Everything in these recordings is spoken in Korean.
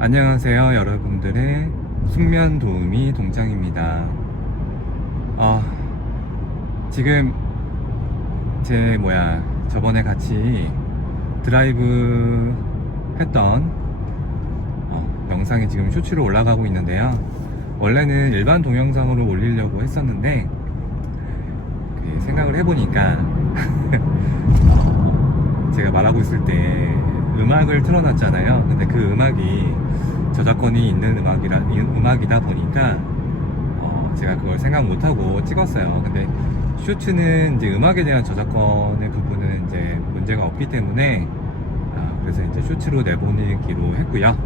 안녕하세요, 여러분들의 숙면 도우미 동장입니다. 지금 저번에 같이 드라이브 했던 영상이 지금 쇼츠로 올라가고 있는데요. 원래는 일반 동영상으로 올리려고 했었는데 생각을 해보니까 제가 말하고 있을 때 음악을 틀어놨잖아요. 근데 그 음악이 저작권이 있는 음악이다 보니까 제가 그걸 생각 못하고 찍었어요. 근데 쇼츠는 이제 음악에 대한 저작권의 부분은 이제 문제가 없기 때문에 그래서 이제 쇼츠로 내보내기로 했고요.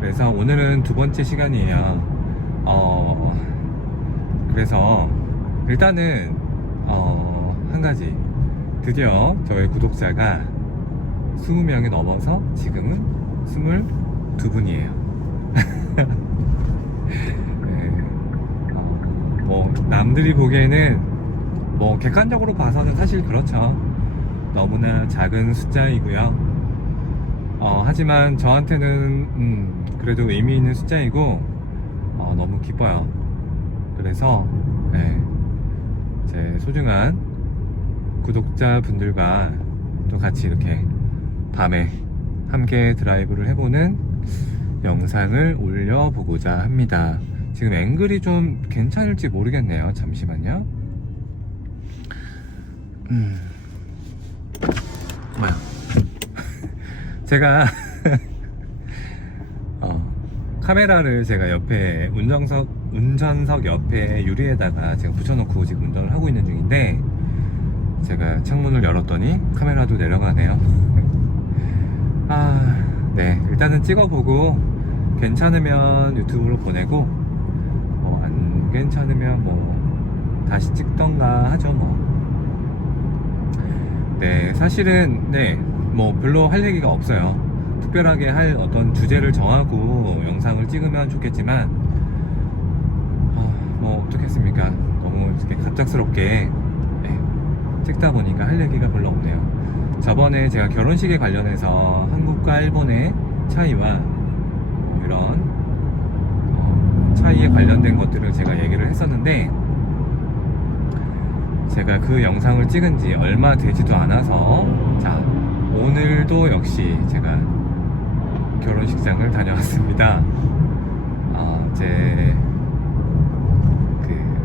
그래서 오늘은 두 번째 시간이에요. 그래서 일단은 한 가지, 드디어 저희 구독자가 20명이 넘어서 지금은 22분이에요. 남들이 보기에는 객관적으로 봐서는 사실 그렇죠. 너무나 작은 숫자이고요. 하지만 저한테는 그래도 의미 있는 숫자이고 너무 기뻐요. 그래서 제 소중한 구독자분들과 또 같이 이렇게 밤에 함께 드라이브를 해보는 영상을 올려보고자 합니다. 지금 앵글이 좀 괜찮을지 모르겠네요. 잠시만요. 제가 카메라를 제가 옆에 운전석 옆에 유리에다가 제가 붙여놓고 지금 운전을 하고 있는 중인데, 제가 창문을 열었더니 카메라도 내려가네요. 네, 일단은 찍어보고 괜찮으면 유튜브로 보내고 안 괜찮으면 다시 찍던가 하죠. 네, 사실은 별로 할 얘기가 없어요. 특별하게 할 어떤 주제를 정하고 영상을 찍으면 좋겠지만 어떻겠습니까? 너무 이렇게 갑작스럽게 찍다 보니까 할 얘기가 별로 없네요. 저번에 제가 결혼식에 관련해서 한국과 일본의 차이와 이런 차이에 관련된 것들을 제가 얘기를 했었는데, 제가 그 영상을 찍은 지 얼마 되지도 않아서 오늘도 역시 제가 결혼식장을 다녀왔습니다. 제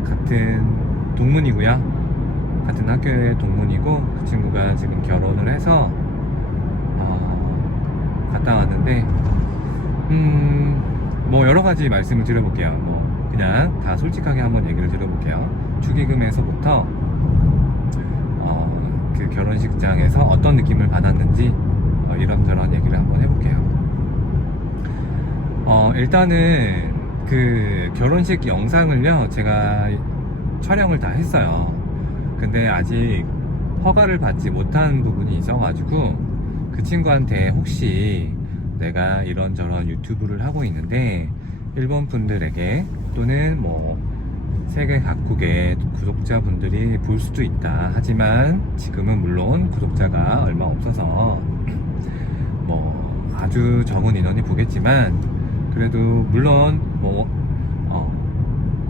같은 동문이고요. 같은 학교의 동문이고, 그 친구가 지금 결혼을 해서 갔다 왔는데 여러 가지 말씀을 드려볼게요. 그냥 다 솔직하게 한번 얘기를 드려볼게요. 축의금에서부터 그 결혼식장에서 어떤 느낌을 받았는지 이런저런 얘기를 한번 해볼게요. 일단은 그 결혼식 영상을요, 제가 촬영을 다 했어요. 근데 아직 허가를 받지 못한 부분이 있어가지고 그 친구한테 혹시 내가 이런저런 유튜브를 하고 있는데 일본 분들에게 또는 세계 각국의 구독자분들이 볼 수도 있다. 하지만 지금은 물론 구독자가 얼마 없어서 아주 적은 인원이 보겠지만, 그래도 물론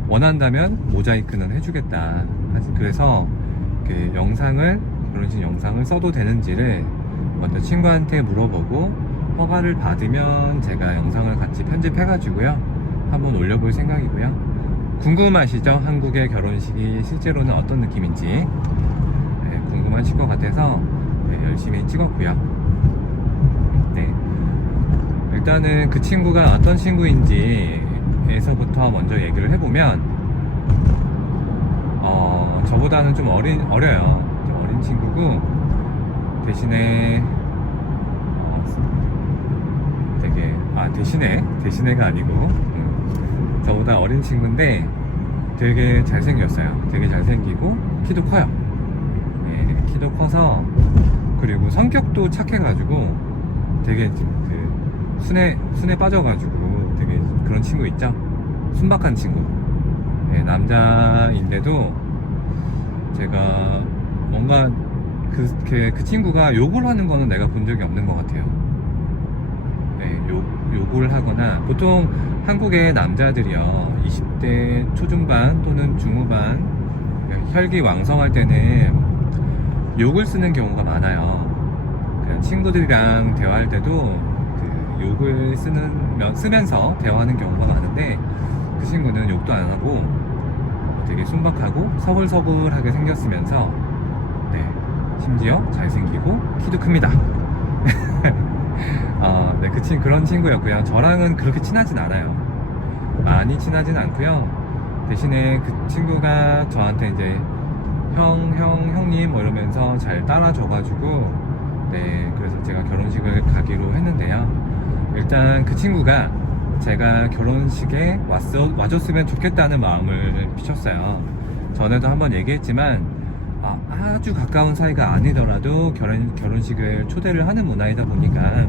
원한다면 모자이크는 해주겠다. 그래서 그 결혼식 영상을 써도 되는지를 먼저 친구한테 물어보고, 허가를 받으면 제가 영상을 같이 편집해가지고요 한번 올려볼 생각이고요. 궁금하시죠? 한국의 결혼식이 실제로는 어떤 느낌인지 궁금하실 것 같아서 열심히 찍었고요. 일단은 그 친구가 어떤 친구인지에서부터 먼저 얘기를 해보면, 저보다는 좀 어려요. 좀 어린 친구고, 대신에 대신에가 아니고 저보다 어린 친구인데 되게 잘생겼어요. 되게 잘생기고 키도 커요. 키도 커서, 그리고 성격도 착해가지고 되게 순에 빠져가지고 되게 그런 친구 있죠? 순박한 친구. 남자인데도 제가 뭔가 그 친구가 욕을 하는 거는 내가 본 적이 없는 것 같아요. 욕을 요구를 하거나, 보통 한국의 남자들이요 20대 초중반 또는 중후반 혈기왕성할 때는 욕을 쓰는 경우가 많아요. 그 친구들이랑 대화할 때도 그 욕을 쓰면서 대화하는 경우가 많은데, 그 친구는 욕도 안 하고 되게 순박하고 서글서글하게 생겼으면서, 네, 심지어 잘생기고 키도 큽니다. 네, 그런 친구였고요. 저랑은 그렇게 친하진 않아요. 많이 친하진 않고요. 대신에 그 친구가 저한테 이제 형님 뭐 이러면서 잘 따라줘가지고, 네, 그래서 제가 결혼식을 가기로 했는데요. 일단 그 친구가 제가 결혼식에 와줬으면 좋겠다는 마음을 비췄어요. 전에도 한번 얘기했지만, 아주 가까운 사이가 아니더라도 결혼식을 초대를 하는 문화이다 보니까,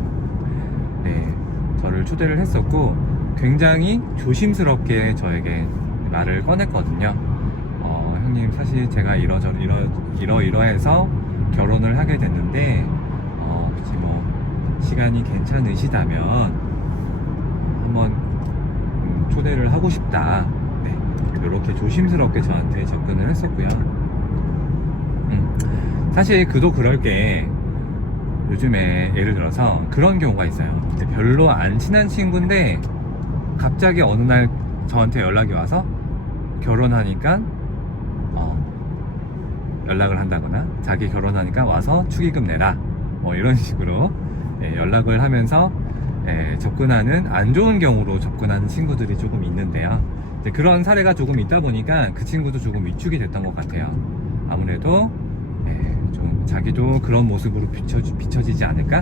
네, 저를 초대를 했었고, 굉장히 조심스럽게 저에게 말을 꺼냈거든요. 형님, 사실 제가 이러해서 결혼을 하게 됐는데, 혹시 뭐 시간이 괜찮으시다면 한번 초대를 하고 싶다. 네, 이렇게 조심스럽게 저한테 접근을 했었고요. 사실 그도 그럴 게, 요즘에 예를 들어서 그런 경우가 있어요. 별로 안 친한 친구인데 갑자기 어느 날 저한테 연락이 와서 결혼하니까 연락을 한다거나, 자기 결혼하니까 와서 축의금 내라, 뭐 이런 식으로 연락을 하면서 접근하는, 안 좋은 경우로 접근하는 친구들이 조금 있는데요. 그런 사례가 조금 있다 보니까 그 친구도 조금 위축이 됐던 것 같아요. 아무래도 좀 자기도 그런 모습으로 비춰지지 않을까?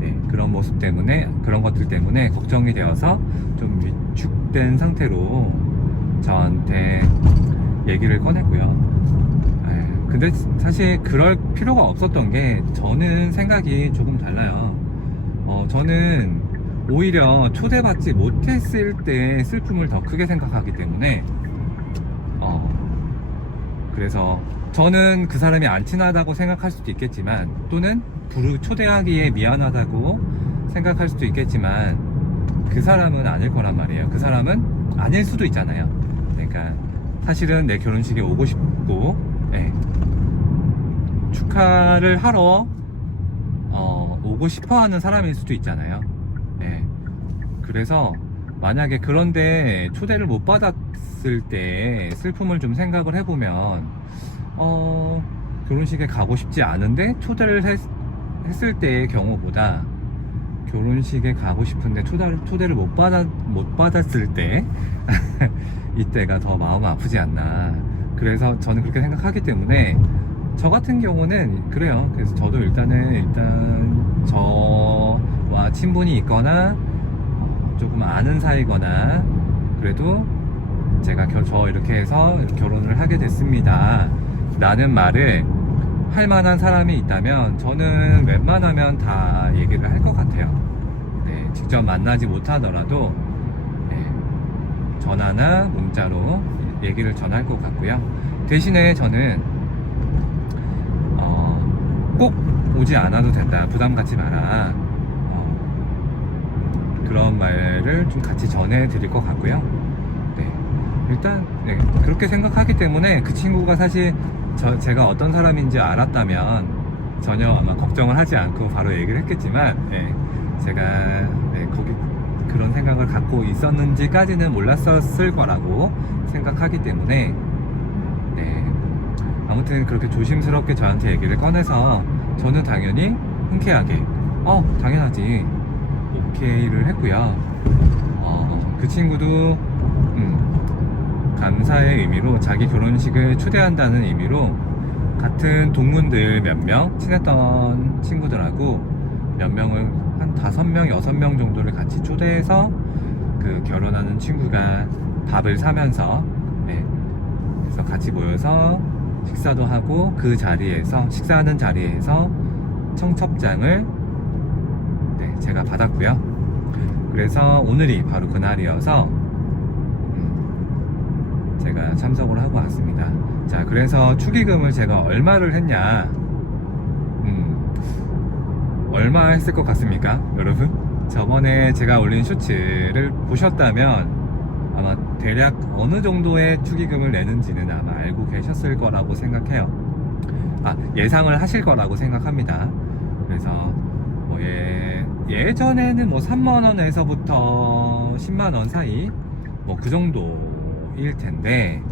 네, 그런 모습 때문에, 그런 것들 때문에 걱정이 되어서 좀 위축된 상태로 저한테 얘기를 꺼냈고요. 근데 사실 그럴 필요가 없었던 게, 저는 생각이 조금 달라요. 저는 오히려 초대받지 못했을 때 슬픔을 더 크게 생각하기 때문에, 그래서 저는 그 사람이 안 친하다고 생각할 수도 있겠지만, 또는 초대하기에 미안하다고 생각할 수도 있겠지만, 그 사람은 아닐 거란 말이에요. 그 사람은 아닐 수도 있잖아요. 그러니까 사실은 내 결혼식에 오고 싶고, 축하를 하러 오고 싶어하는 사람일 수도 있잖아요. 그래서 만약에 그런데 초대를 못 받았을 때 슬픔을 좀 생각을 해보면, 결혼식에 가고 싶지 않은데 초대를 했을 때의 경우보다, 결혼식에 가고 싶은데 초대를 못 받았을 때 이때가 더 마음 아프지 않나. 그래서 저는 그렇게 생각하기 때문에, 저 같은 경우는 그래요. 그래서 저도 일단 저와 친분이 있거나 조금 아는 사이거나, 그래도 제가 저 이렇게 해서 결혼을 하게 됐습니다 라는 말을 할 만한 사람이 있다면, 저는 웬만하면 다 얘기를 할 것 같아요. 네, 직접 만나지 못하더라도 전화나 문자로 얘기를 전할 것 같고요. 대신에 저는 꼭 오지 않아도 된다, 부담 갖지 마라, 그런 말을 좀 같이 전해 드릴 것 같고요. 일단 그렇게 생각하기 때문에, 그 친구가 사실 제가 어떤 사람인지 알았다면 전혀 아마 걱정을 하지 않고 바로 얘기를 했겠지만, 제가 거기 그런 생각을 갖고 있었는지까지는 몰랐었을 거라고 생각하기 때문에, 아무튼 그렇게 조심스럽게 저한테 얘기를 꺼내서, 저는 당연히 흔쾌하게 당연하지, 오케이를 했고요. 그 친구도 감사의 의미로, 자기 결혼식을 초대한다는 의미로 같은 동문들 몇 명, 친했던 친구들하고 몇 명을, 한 5명, 6명 정도를 같이 초대해서 그 결혼하는 친구가 밥을 사면서, 그래서 같이 모여서 식사도 하고, 그 자리에서, 식사하는 자리에서 청첩장을 제가 받았고요. 그래서 오늘이 바로 그날이어서 제가 참석을 하고 왔습니다. 자, 그래서 축의금을 제가 얼마를 했냐, 얼마 했을 것 같습니까, 여러분? 저번에 제가 올린 쇼츠를 보셨다면 아마 대략 어느 정도의 축의금을 내는지는 아마 알고 계셨을 거라고 생각해요. 예상을 하실 거라고 생각합니다. 그래서 뭐 예전에는 뭐 3만원에서부터 10만원 사이 뭐 그 정도일 텐데,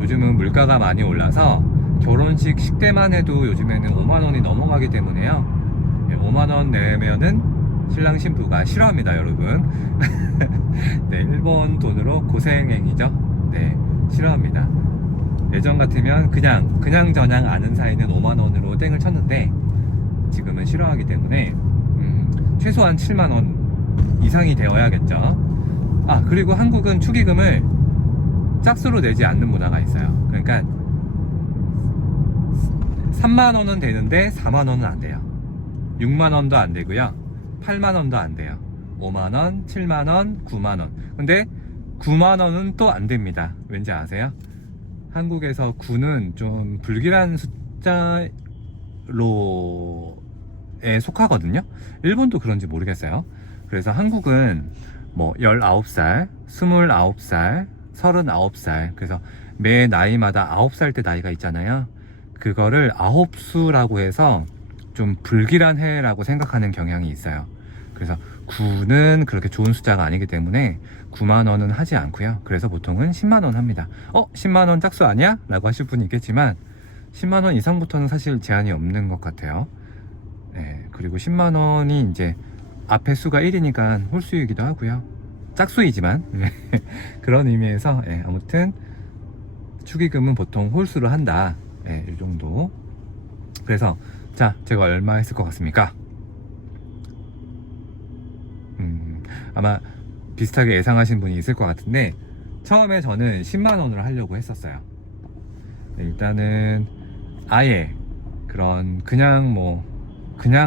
요즘은 물가가 많이 올라서 결혼식 식대만 해도 요즘에는 5만원이 넘어가기 때문에요. 5만원 내면은 신랑 신부가 싫어합니다, 여러분. 네, 일본 돈으로 고생행이죠. 네, 싫어합니다. 예전 같으면 그냥 저냥 아는 사이는 5만원으로 땡을 쳤는데, 지금은 싫어하기 때문에 최소한 7만원 이상이 되어야겠죠. 그리고 한국은 축의금을 짝수로 내지 않는 문화가 있어요. 그러니까 3만원은 되는데 4만원은 안 돼요. 6만원도 안 되고요, 8만원도 안 돼요. 5만원, 7만원, 9만원. 근데 9만원은 또 안 됩니다. 왠지 아세요? 한국에서 9는 좀 불길한 숫자로에 속하거든요. 일본도 그런지 모르겠어요. 그래서 한국은 뭐 19살, 29살, 39살, 그래서 매 나이마다 9살 때 나이가 있잖아요. 그거를 9수라고 해서 좀 불길한 해라고 생각하는 경향이 있어요. 그래서 9는 그렇게 좋은 숫자가 아니기 때문에 9만원은 하지 않고요. 그래서 보통은 10만원 합니다. 10만원 짝수 아니야? 라고 하실 분이 있겠지만 10만원 이상부터는 사실 제한이 없는 것 같아요. 네, 그리고 10만원이 이제 앞에 수가 1이니까 홀수이기도 하고요. 짝수이지만 그런 의미에서 아무튼 축의금은 보통 홀수로 한다. 이 정도. 그래서 자, 제가 얼마 했을 것 같습니까? 아마 비슷하게 예상하신 분이 있을 것 같은데, 처음에 저는 10만원으로 하려고 했었어요. 일단은 아예 그냥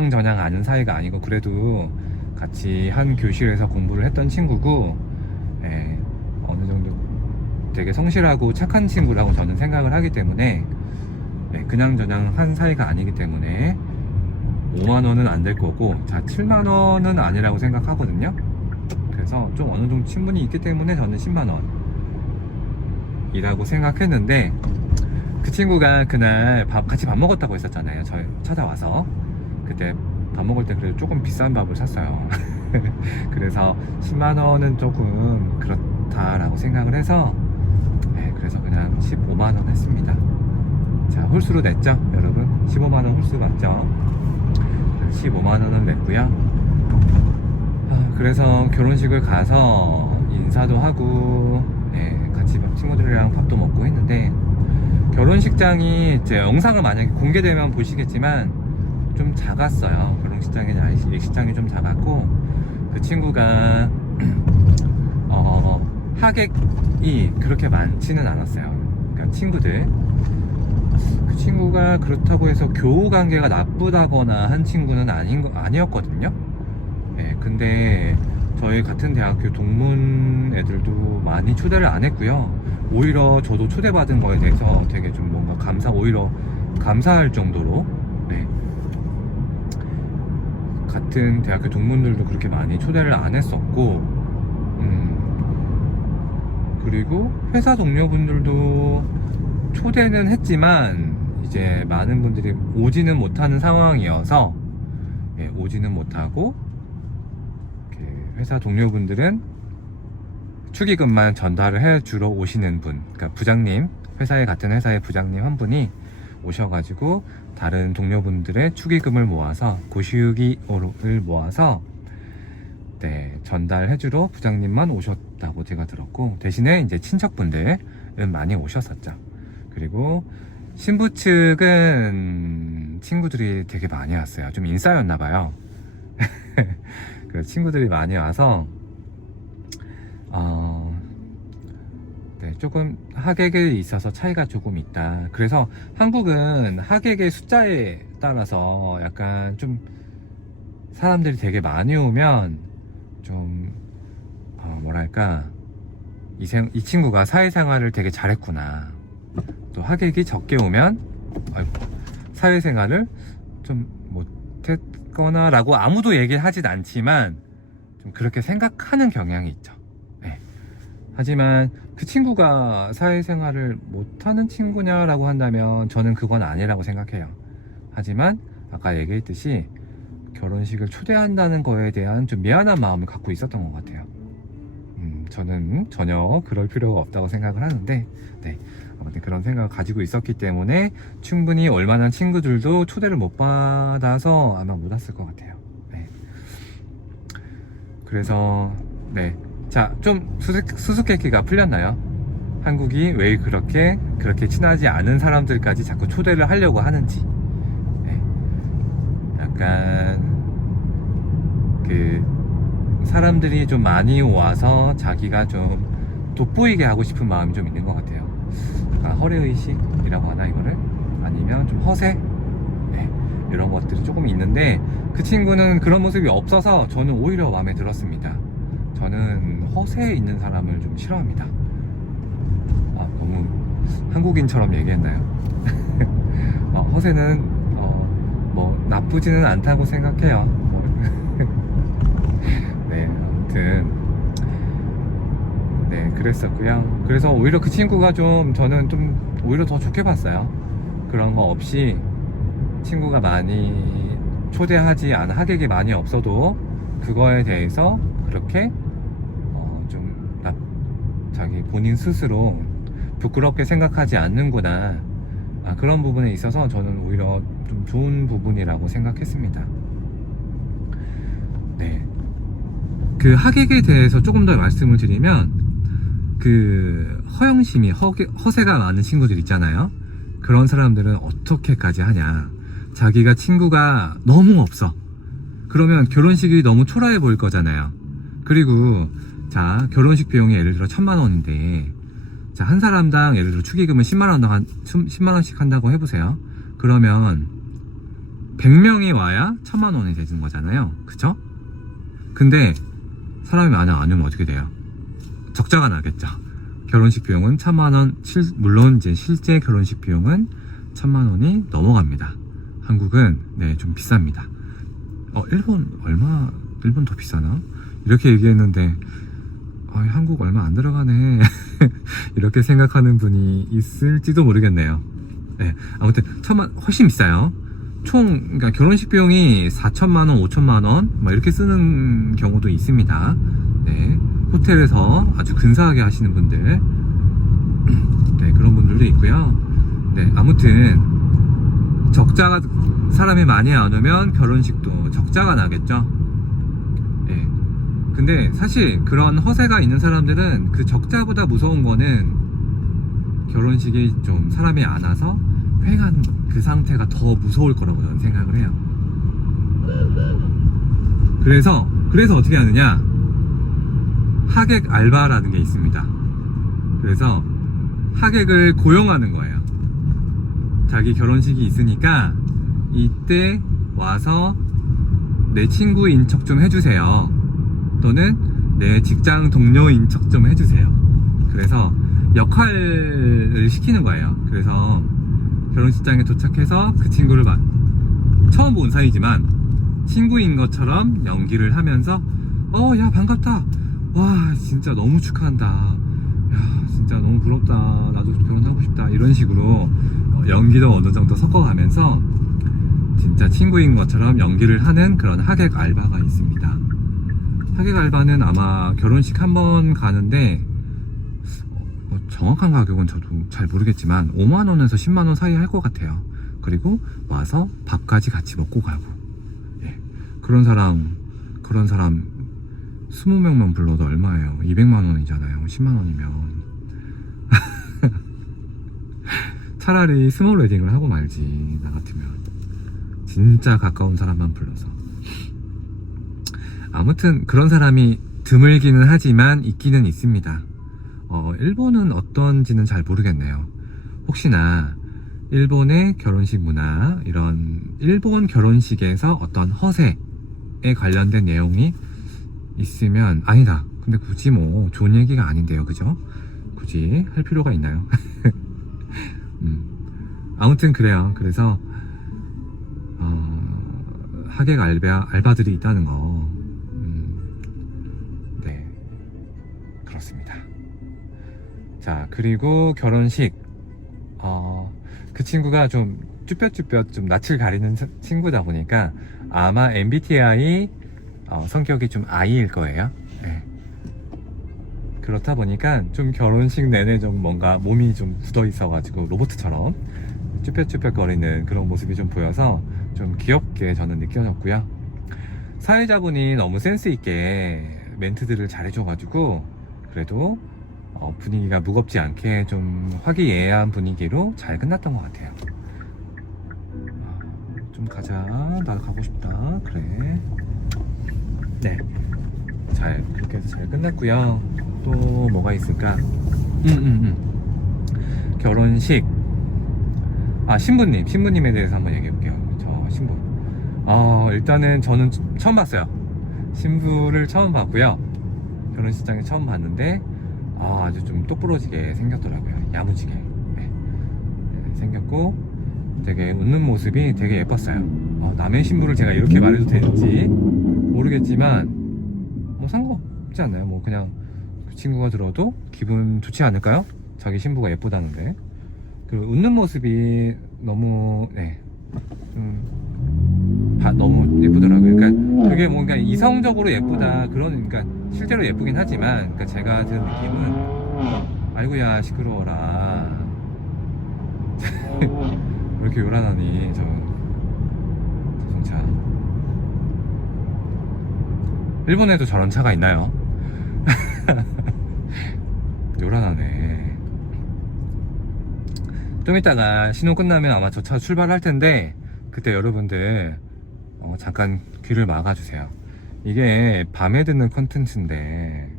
저냥 아는 사이가 아니고, 그래도 같이 한 교실에서 공부를 했던 친구고, 어느 정도 되게 성실하고 착한 친구라고 저는 생각을 하기 때문에, 그냥 저냥 한 사이가 아니기 때문에 5만원은 안 될 거고, 자, 7만원은 아니라고 생각하거든요. 그래서 좀 어느 정도 친분이 있기 때문에 저는 10만원 이라고 생각했는데, 그 친구가 그날 같이 밥 먹었다고 했었잖아요. 저 찾아와서. 그때 밥 먹을 때 그래도 조금 비싼 밥을 샀어요. 그래서 10만원은 조금 그렇다라고 생각을 해서, 그래서 그냥 15만원 했습니다. 자, 홀수로 냈죠, 여러분? 15만원 홀수 맞죠? 15만원을 냈고요. 그래서 결혼식을 가서 인사도 하고, 같이 친구들이랑 밥도 먹고 했는데, 결혼식장이 제 영상을 만약에 공개되면 보시겠지만 좀 작았어요. 결혼식장이 예식장이 좀 작았고, 그 친구가 하객이 그렇게 많지는 않았어요. 그러니까 그 친구가 그렇다고 해서 교우 관계가 나쁘다거나 한 친구는 아니었거든요. 근데 저희 같은 대학교 동문 애들도 많이 초대를 안 했고요. 오히려 저도 초대받은 거에 대해서 되게 좀 뭔가 오히려 감사할 정도로, 같은 대학교 동문들도 그렇게 많이 초대를 안 했었고, 그리고 회사 동료분들도 초대는 했지만 이제 많은 분들이 오지는 못하는 상황이어서, 오지는 못하고, 회사 동료분들은 축의금만 전달을 해주러 오시는 분, 그러니까 부장님, 같은 회사의 부장님 한 분이 오셔가지고 다른 동료분들의 축의금을 모아서, 고시유기를 모아서 전달해주러 부장님만 오셨다고 제가 들었고, 대신에 이제 친척분들은 많이 오셨었죠. 그리고 신부 측은 친구들이 되게 많이 왔어요. 좀 인싸였나봐요. 그래서 친구들이 많이 와서 조금 하객에 있어서 차이가 조금 있다. 그래서 한국은 하객의 숫자에 따라서 약간 좀 사람들이 되게 많이 오면 좀 뭐랄까, 이 친구가 사회생활을 되게 잘했구나. 또 하객이 적게 오면 사회생활을 좀 못했거나 라고 아무도 얘기를 하진 않지만, 좀 그렇게 생각하는 경향이 있죠. 네. 하지만 그 친구가 사회생활을 못하는 친구냐라고 한다면 저는 그건 아니라고 생각해요. 하지만 아까 얘기했듯이 결혼식을 초대한다는 거에 대한 좀 미안한 마음을 갖고 있었던 것 같아요. 저는 전혀 그럴 필요가 없다고 생각을 하는데, 네. 아무튼 그런 생각을 가지고 있었기 때문에 충분히 얼마나 친구들도 초대를 못 받아서 아마 못 왔을 것 같아요. 네. 그래서, 네. 자, 좀 수수께끼가 풀렸나요? 한국이 왜 그렇게 친하지 않은 사람들까지 자꾸 초대를 하려고 하는지. 네. 약간, 사람들이 좀 많이 와서 자기가 좀 돋보이게 하고 싶은 마음이 좀 있는 것 같아요. 허례의식이라고 하나 이거를? 아니면 좀 허세? 네, 이런 것들이 조금 있는데 그 친구는 그런 모습이 없어서 저는 오히려 마음에 들었습니다. 저는 허세에 있는 사람을 좀 싫어합니다. 너무 한국인처럼 얘기했나요? 허세는 뭐 나쁘지는 않다고 생각해요. 네, 아무튼 네, 그랬었고요. 그래서 오히려 그 친구가 저는 좀 오히려 더 좋게 봤어요. 그런 거 없이 친구가 많이 초대하지 않은 하객이 많이 없어도 그거에 대해서 그렇게 자기 본인 스스로 부끄럽게 생각하지 않는구나. 그런 부분에 있어서 저는 오히려 좀 좋은 부분이라고 생각했습니다. 네. 그 하객에 대해서 조금 더 말씀을 드리면 허영심이 허세가 많은 친구들 있잖아요. 그런 사람들은 어떻게까지 하냐. 자기가 친구가 너무 없어. 그러면 결혼식이 너무 초라해 보일 거잖아요. 그리고 자, 결혼식 비용이 예를 들어 1,000만 원인데 자, 한 사람당 예를 들어 축의금을 10만 원씩 한다고 해보세요. 그러면 100명이 와야 1,000만 원이 되는 거잖아요. 그쵸? 근데 사람이 많이 안 오면 어떻게 돼요? 적자가 나겠죠. 결혼식 비용은 1,000만 원, 물론 이제 실제 결혼식 비용은 1,000만 원이 넘어갑니다. 한국은 네, 좀 비쌉니다. 일본 더 비싸나? 이렇게 얘기했는데 한국 얼마 안 들어가네. 이렇게 생각하는 분이 있을지도 모르겠네요. 네, 아무튼 훨씬 비싸요. 그러니까 결혼식 비용이 4천만 원, 5천만 원, 이렇게 쓰는 경우도 있습니다. 네, 호텔에서 아주 근사하게 하시는 분들, 네, 그런 분들도 있고요. 네, 아무튼 사람이 많이 안 오면 결혼식도 적자가 나겠죠. 네, 근데 사실 그런 허세가 있는 사람들은 그 적자보다 무서운 거는 결혼식이 좀 사람이 안 와서 휑한 그 상태가 더 무서울 거라고 저는 생각을 해요. 그래서 어떻게 하느냐, 하객 알바라는 게 있습니다. 그래서 하객을 고용하는 거예요. 자기 결혼식이 있으니까 이때 와서 내 친구인 척 좀 해주세요. 또는 내 직장 동료인 척 좀 해주세요. 그래서 역할을 시키는 거예요. 그래서 결혼식장에 도착해서 그 친구를 처음 본 사이지만 친구인 것처럼 연기를 하면서 야 반갑다, 와 진짜 너무 축하한다, 야 진짜 너무 부럽다, 나도 결혼하고 싶다, 이런 식으로 연기도 어느 정도 섞어가면서 진짜 친구인 것처럼 연기를 하는 그런 하객 알바가 있습니다. 하객 알바는 아마 결혼식 한 번 가는데 정확한 가격은 저도 잘 모르겠지만 5만원에서 10만원 사이 할 것 같아요. 그리고 와서 밥까지 같이 먹고 가고, 예. 그런 사람 20명만 불러도 얼마예요? 200만원이잖아요 10만원이면. 차라리 스몰 웨딩을 하고 말지, 나 같으면. 진짜 가까운 사람만 불러서. 아무튼 그런 사람이 드물기는 하지만 있기는 있습니다. 일본은 어떤지는 잘 모르겠네요. 혹시나 일본의 결혼식 문화, 이런 일본 결혼식에서 어떤 허세에 관련된 내용이 있으면, 아니다, 근데 굳이 뭐 좋은 얘기가 아닌데요, 그죠? 굳이 할 필요가 있나요? 아무튼 그래요. 그래서 하객 알바들이 있다는 거, 그렇습니다. 자, 그리고 결혼식. 그 친구가 좀 쭈뼛쭈뼛 좀 낯을 가리는 친구다 보니까 아마 MBTI 성격이 좀 I일 거예요. 네. 그렇다 보니까 좀 결혼식 내내 좀 뭔가 몸이 좀 굳어 있어가지고 로봇처럼 쭈뼛쭈뼛 거리는 그런 모습이 좀 보여서 좀 귀엽게 저는 느껴졌고요. 사회자분이 너무 센스 있게 멘트들을 잘해줘가지고 그래도 분위기가 무겁지 않게 좀 화기애애한 분위기로 잘 끝났던 것 같아요. 좀 가자. 나도 가고 싶다. 그래. 네. 그렇게 해서 잘 끝났고요. 또 뭐가 있을까? 결혼식. 신부님에 대해서 한번 얘기해 볼게요. 저 신부. 일단은 저는 처음 봤어요. 신부를 처음 봤고요. 결혼식장에 처음 봤는데 아주 좀 똑부러지게 생겼더라고요. 야무지게. 네. 생겼고 되게 웃는 모습이 되게 예뻤어요. 남의 신부를 제가 이렇게 말해도 되는지 모르겠지만 상관없지 않나요? 뭐 그냥 그 친구가 들어도 기분 좋지 않을까요? 자기 신부가 예쁘다는데. 그리고 웃는 모습이 너무 너무 예쁘더라고요. 그러니까 그게 뭔가 이성적으로 예쁘다 그러니까 실제로 예쁘긴 하지만 그러니까 제가 든 느낌은 아이고야 시끄러워라 왜 이렇게 요란하니 저 자동차. 일본에도 저런 차가 있나요? 요란하네. 좀 이따가 신호 끝나면 아마 저 차 출발할 텐데 그때 여러분들 잠깐 귀를 막아주세요. 이게 밤에 듣는 컨텐츠인데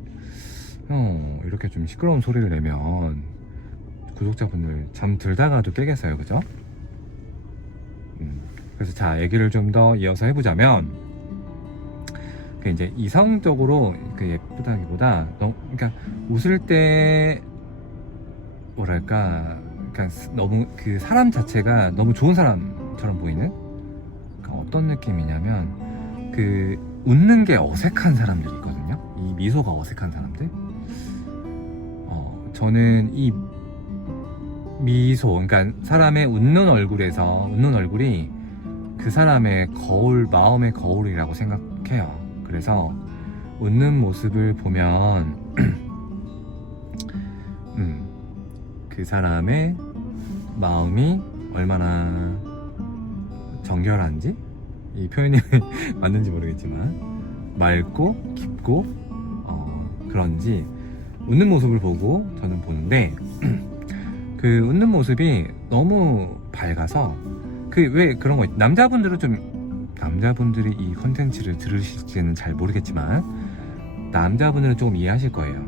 이렇게 좀 시끄러운 소리를 내면 구독자분들 잠들다가도 깨겠어요. 그죠? 그래서 자, 얘기를 좀 더 이어서 해보자면 그 이제 이성적으로 그 예쁘다기보다 그러니까 웃을 때 뭐랄까 그러니까 너무 그 사람 자체가 너무 좋은 사람처럼 보이는 어떤 느낌이냐면 그 웃는 게 어색한 사람들이 있거든요. 이 미소가 어색한 사람들. 저는 이 미소, 그러니까 사람의 웃는 얼굴이 그 사람의 거울, 마음의 거울이라고 생각해요. 그래서 웃는 모습을 보면 그 사람의 마음이 얼마나 정결한지, 이 표현이 맞는지 모르겠지만 맑고 깊고 그런지 웃는 모습을 보고 저는 보는데 그 웃는 모습이 너무 밝아서 그 왜 그런 거 남자분들이 이 컨텐츠를 들으실지는 잘 모르겠지만 남자분들은 조금 이해하실 거예요.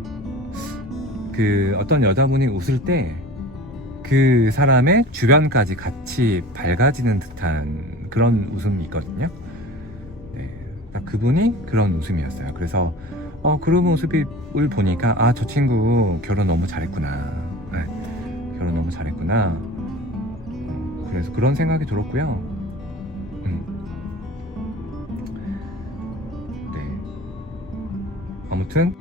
그 어떤 여자분이 웃을 때 그 사람의 주변까지 같이 밝아지는 듯한 그런 웃음이 있거든요. 네, 그분이 그런 웃음이었어요. 그래서 그런 모습을 보니까 저 친구 결혼 너무 잘했구나. 네, 결혼 너무 잘했구나. 그래서 그런 생각이 들었고요. 네. 아무튼